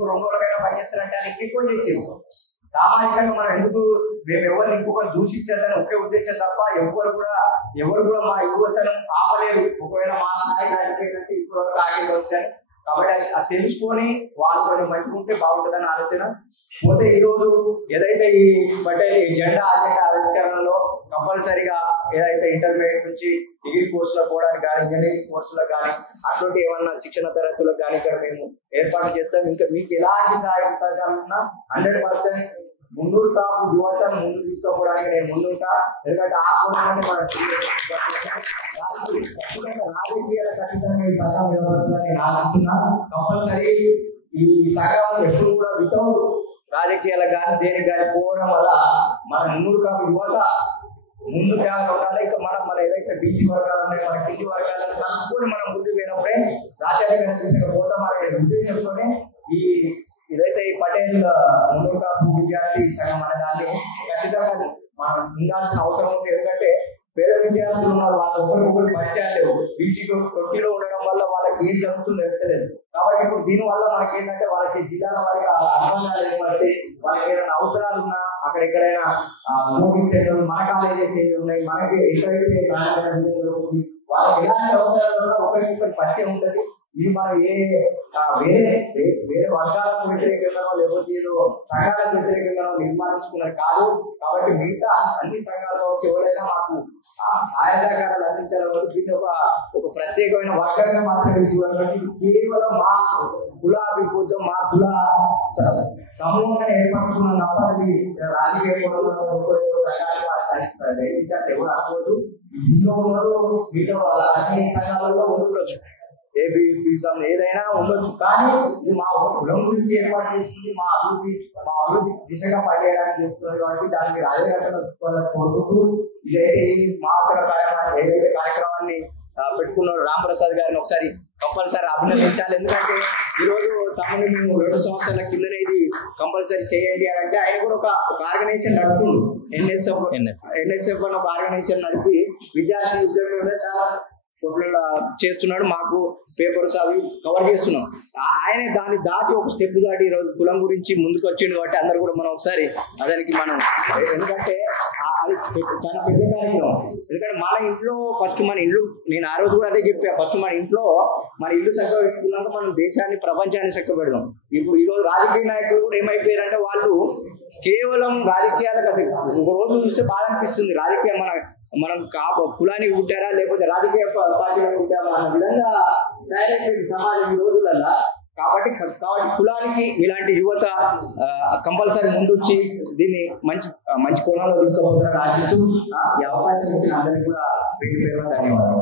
రోజులకు 2 రోజులకైనా పనిచేస్తారంటే అది ఎక్కువ చేసేది. సామాజికంగా మనం ఎందుకు మేము ఎవరిని ఇంకొకరు దూషించాలని ఒకే ఉద్దేశం తప్ప ఎవరు కూడా మా యువతను ఆపలేరు. ఒకవేళ మా స్థాయి దాటిపోయిందంటే ఇప్పుడు ఆగి వచ్చాయి. కాబట్టి అది తెలుసుకొని వాళ్ళు మంచిగా ఉంటే బాగుంటుందని ఆలోచన. పోతే ఈరోజు ఏదైతే ఈ పటేల్ ఈ జెండా ఆవిష్కరణలో కంపల్సరిగా ఏదైతే ఇంటర్మీడియట్ నుంచి డిగ్రీ కోర్సులకు పోవడానికి కానీ ఇంజనీరింగ్ కోర్సులకు కానీ అటువంటి ఏమన్నా శిక్షణ తరగతులకు కానీ ఇక్కడ మేము ఏర్పాటు చేస్తాం. ఇంకా మీకు ఎలాంటి సహాయం ఉన్నా 100% ముందు తాపు యువతను ముందు తీసుకోవడానికి నేను ముందుంటా. ఎందుకంటే ఆ కోణాన్ని మన రాజకీయాల ఖచ్చితంగా ఈ సంఘం నిలబడుతుందని నేను ఆశిస్తున్నా. కంపల్సరీ ఈ సంఘం ఎప్పుడు కూడా వితౌట్ రాజకీయాలకు కానీ దేనికి కానీ పోవడం వల్ల మన ముందు కాపు యువత ముందు జాగ్రత్త ఉండాలి. ఇంకా మన ఏదైతే బీసీ వర్గాలు ఉన్నాయి మన కింది వర్గాలను కనుక్కొని మనం ముందుకు పోయినప్పుడే రాజకీయ తీసుకుపోతాం అనే ఉద్దేశంతోనే ఇదైతే ఈ పటేల్ ముందు కాపు విద్యార్థి సంఘం అనే దాన్ని ఖచ్చితంగా మనం ఉండాల్సిన అవసరం ఉంది. ఎందుకంటే పేద విద్యార్థులు ఉన్నారు, వాళ్ళ ఒకరికొకరు పరిచయాలు లేవు. బీసీ తొట్టిలో ఉండడం వల్ల వాళ్ళకి ఏం జరుగుతుందో తెలియదు. కాబట్టి ఇప్పుడు దీనివల్ల మనకి ఏంటంటే వాళ్ళకి జిల్లాల వారికి అనుబంధాలు ఏర్పడితే వాళ్ళకి ఏదైనా అవసరాలు ఉన్నా అక్కడ ఎక్కడైనా కోచింగ్ సెంటర్లు మన కాలేజెస్ ఉన్నాయి, మనకి ఎక్కడైతే వాళ్ళకి ఎలాంటి అవసరాలు ఉన్నా ఒకరికొకరి పరిచయం ఉంటుంది. ఇది మనం వేరే వర్గాలకు వ్యతిరేకంగానో లేకపోతే ఏదో సంఘాలకు వ్యతిరేకంగానో నిర్మాణించుకున్నది కాదు. కాబట్టి మిగతా అన్ని సంఘాలు ఎవరైనా మాకు సహాయ సహకారాలు అందించాలని దీన్ని ఒక ప్రత్యేకమైన వర్గంగా మాత్రమే చూడాలి. కేవలం మా కుల అభివృద్ధం మా కుల సమూహంగా ఏర్పరచుకున్న తప్పది రాజకీయ సంఘాలు ఎవరు అనుకోదు. ఇంట్లో ఉన్నారు, మీతో అన్ని సంఘాలలో ఉండొచ్చు, ఏబీపీసం ఏదైనా ఉండొచ్చు. కానీ ఇది మా కులం గురించి ఏర్పాటు చేస్తుంది, మా అభివృద్ధి దిశగా పనిచేయడానికి చేస్తున్నారు. కాబట్టి దాన్ని మీరు అదే రకంగా చూసుకోవాలని కోరుకుంటూ ఇదైతే ఏదైతే కార్యక్రమాన్ని పెట్టుకున్నాడు రాంప్రసాద్ గారిని ఒకసారి కంపల్సరీ అభినందించాలి. ఎందుకంటే ఈరోజు తమని మేము 2 సంవత్సరాల కిందనే ఇది కంపల్సరీ చేయండి అని అంటే ఆయన కూడా ఒక ఆర్గనైజేషన్ నడుపుతుండు. ఎన్ఎస్ఎఫ్ అని ఒక ఆర్గనైజేషన్ నడిపి విద్యార్థి ఉద్యోగంలో చాలా చేస్తున్నాడు. మాకు పేపర్స్ అవి కవర్ చేస్తున్నాం. ఆయనే దాన్ని దాటి ఒక స్టెప్ దాటి ఈరోజు కులం గురించి ముందుకు వచ్చింది. కాబట్టి అందరూ కూడా మనం ఒకసారి దానికి మనం ఎందుకంటే అది చాలా పెద్ద కార్యక్రమం. ఎందుకంటే మన ఇంట్లో ఫస్ట్ మన ఇల్లు నేను ఆ రోజు కూడా అదే చెప్పా, ఫస్ట్ మన ఇల్లు చక్కగా పెట్టుకున్నాక మనం దేశాన్ని ప్రపంచాన్ని చక్క పెడదాం. ఇప్పుడు ఈరోజు రాజకీయ నాయకులు కూడా ఏమైపోయారంటే వాళ్ళు కేవలం రాజకీయాలకు ఒక రోజు చూస్తే బాధ అనిపిస్తుంది. రాజకీయం మనం కులానికి పుట్టారా లేకపోతే రాజకీయ పార్టీలకు పుట్టారా అన్న విధంగా తయారైపోయింది సమాజం ఈ రోజులల్లా. కాబట్టి కులానికి ఇలాంటి యువత కంపల్సరీ ముందొచ్చి దీన్ని మంచి కోణంలో తీసుకోబోతున్నారు ఆశిస్తూ ఈ అవకాశం ఇచ్చిన అందరికీ కూడా పేరు ధన్యవాదాలు.